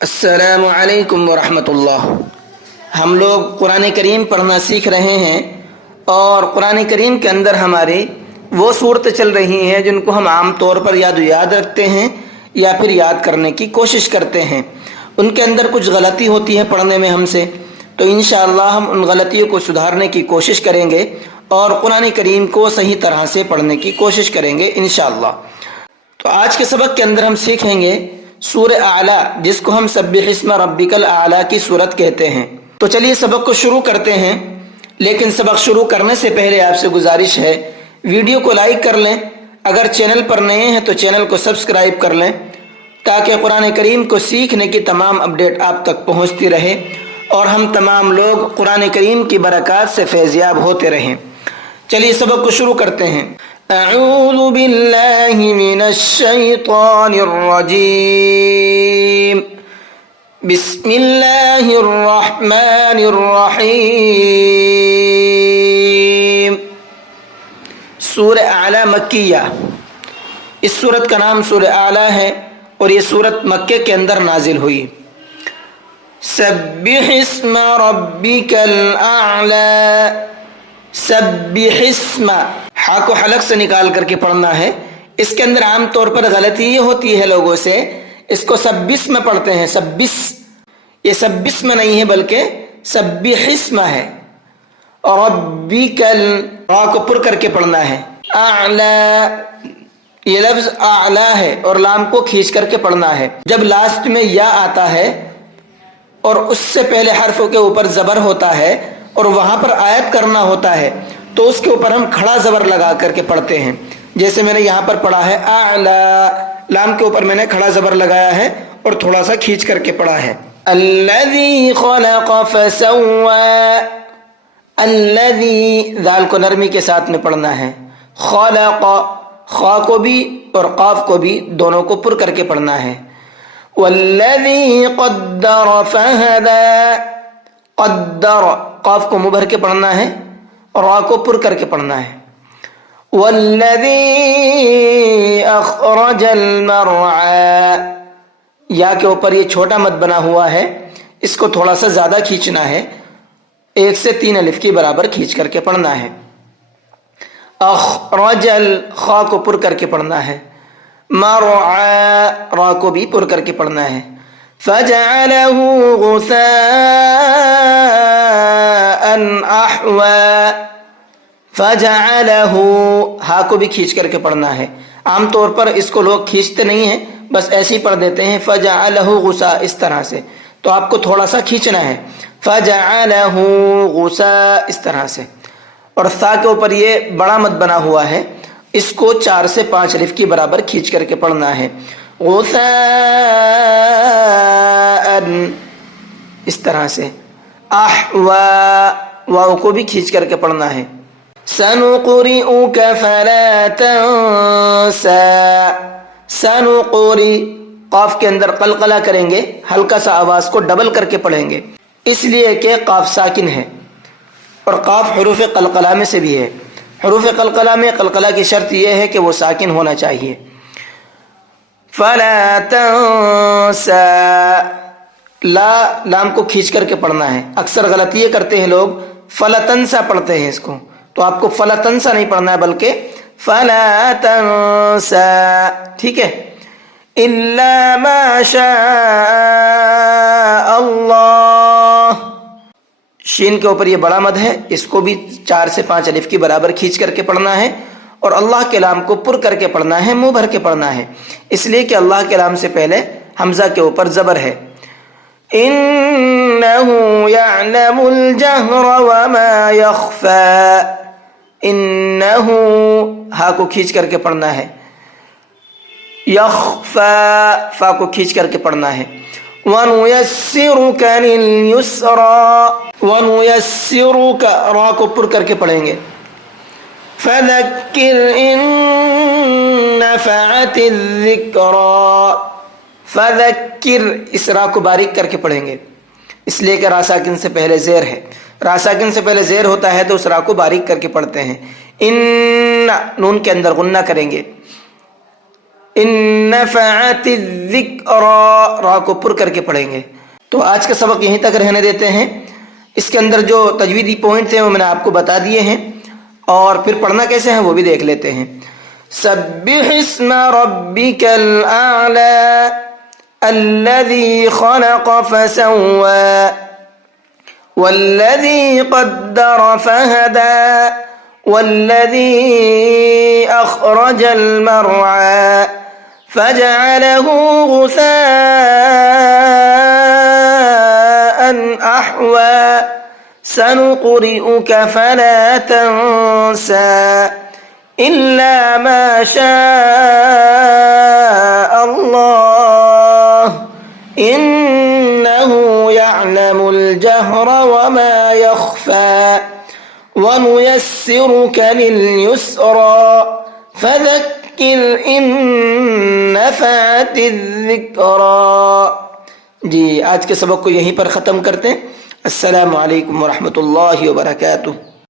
अस्सलामु अलैकुम वरहमतुल्लाह। हम लोग कुरान करीम पढ़ना सीख रहे हैं और कुरान करीम के अंदर हमारी वो सूरतें चल रही हैं जिनको हम आम तौर पर याद रखते हैं या फिर याद करने की कोशिश करते हैं। उनके अंदर कुछ गलती होती है पढ़ने में हमसे, तो इंशाअल्लाह हम उन गलतियों को सुधारने की कोशिश करेंगे और कुरान करीम को सही तरह से पढ़ने की कोशिश करेंगे इंशाअल्लाह। तो आज के सबक के अंदर हम सीखेंगे सूरह आला, जिसको हम सब्बिह इस्म रब्बिकल आला की सूरत कहते हैं। तो चलिए सबक को शुरू करते हैं, लेकिन सबक शुरू करने से पहले आपसे गुजारिश है वीडियो को लाइक कर लें। अगर चैनल पर नए हैं तो चैनल को सब्सक्राइब कर लें ताकि कुरान करीम को सीखने की तमाम अपडेट आप तक पहुंचती रहे और हम तमाम लोग कुरान करीम की बरकत से फैज़याब होते रहें। चलिए सबक को शुरू करते हैं। अऊज़ु बिल्लाहि मिनश शैतानिर रजीम। बिस्मिल्लाहिर रहमानिर रहीम। सूरह आला मक्किया। इस सूरत का नाम सूरह आला है और ये सूरत मक्के के अंदर नाजिल हुई। सब्बिह इस्म रब्बिकल आला। सब्बिह इस्म, हा को हलक से निकाल करके पढ़ना है। इसके अंदर आमतौर पर गलती ये होती है लोगों से, इसको सब्बिस में पढ़ते हैं। सब्बिस, ये सब्बिस में नहीं है बल्कि सब्बिह इस्म है। और रब्बिकल, रा को पुर करके पढ़ना है। आला, ये लफ्ज आला है और लाम को खींच करके पढ़ना है। जब लास्ट में या आता है और उससे पहले हर्फ के ऊपर जबर होता है और वहां पर आयत करना होता है तो उसके ऊपर हम खड़ा जबर लगा करके पढ़ते हैं। जैसे मैंने यहाँ पर पढ़ा है आला, लाम के ऊपर मैंने खड़ा जबर लगाया है और थोड़ा सा खींच करके पढ़ा है। अल्लज़ी खलक़ फसव्वा। अल्लज़ी, दाल को नरमी के साथ में पढ़ना है। खलक़, खा को भी और काफ को भी दोनों को पुर करके पढ़ना है। वल्लज़ी क़द्दर फ़हदा। क़द्दर, काफ को मुंह भर के पढ़ना है और रा को पुर करके पढ़ना है। वल्लज़ी अख़रजल मरआ। या के ऊपर ये छोटा मद बना हुआ है, इसको थोड़ा सा ज्यादा खींचना है, 1 से 3 अलिफ के बराबर खींच करके पढ़ना है। अख़रजल, खा को पुर करके पढ़ना है। मरआ, रा को भी पुर करके पढ़ना है। फजअलहु गुसाअन अहवा। फजअलहु, हा को भी खींच करके पढ़ना है। आमतौर पर इसको लोग खींचते नहीं हैं, बस ऐसे ही पढ़ देते हैं फजअलहु गुसा, इस तरह से। तो आपको थोड़ा सा खींचना है। फजअलहु गुसा, इस तरह से। और सा के ऊपर ये बड़ा मद बना हुआ है, इसको 4 से 5 अलिफ के बराबर खींच करके पढ़ना है। गुसाअन, इस तरह से। अहवा, वाव को भी खींच करके पढ़ना है। सनुक़रिउक फला तंसा। सनुक़रि, काफ के अंदर कलकला करेंगे, हल्का सा आवाज को डबल करके पढ़ेंगे, इसलिए कि काफ साकिन है और काफ हुरूफ कलकला में से भी है। हुरूफ कलकला में कलकला की शर्त यह है कि वो साकिन होना चाहिए। फला तंसा, ला, लाम को खींच करके पढ़ना है। अक्सर गलती ये करते हैं लोग, फलतंसा पढ़ते हैं इसको, तो आपको फलतंसा नहीं पढ़ना है बल्कि फला तंसा, ठीक है। इल्ला मा शा अल्लाह, शीन के ऊपर ये बड़ा मद है, इसको भी 4 से 5 अलिफ की बराबर खींच करके पढ़ना है और अल्लाह के नाम को पुर करके पढ़ना है, मुंह भर के पढ़ना है, इसलिए कि अल्लाह के नाम से पहले हमजा के ऊपर जबर है। इन्नहु यअलमुल जहरा व मा यख्फा। इन्नहु, हा को खींच करके पढ़ना है। यख्फा, फा को खींच करके पढ़ना है। वनुयस्सिरुका लिल युस्रा। वनुयस्सिरुका, रा को पुर करके पढ़ेंगे। फज़क्किर इन नफ़अतिज़ ज़िक्रा। फज़क्किर, इस रा को बारीक करके पढ़ेंगे, इसलिए कि रा साकिन से पहले ज़ेर है। रा साकिन से पहले ज़ेर होता है तो उस रा को बारीक करके पढ़ते हैं। इन, नून के अंदर गुन्ना करेंगे। इन नफ़अतिज़्ज़िक्रा, रा को पुर करके पढ़ेंगे। तो आज का सबक यहीं तक रहने देते हैं। इसके अंदर जो तजवीदी पॉइंट्स हैं वो मैंने आपको बता दिए हैं, और फिर पढ़ना कैसे है वो भी देख लेते हैं। सब्बिह इस्म रब्बिकल आला अल्लज़ी खलक़ फसव्वा वल्लज़ी क़द्दर फहदा वल्लज़ी अख़रजल मरआ फजअलहू गुसाअन अहवा सनुक़रिउक फला तंसा इल्ला मा शाअ अल्लाह इन्नहु यअलमुल जहर वमा यख़फ़ा वनुयस्सिरुक लिल-युस्रा फज़क्किर इन नफ़अतिज़्ज़िक्रा। जी, आज के सबक को यहीं पर ख़त्म करते हैं। अस्सलामु अलैकुम व रहमतुल्लाहि व बरकातुहू।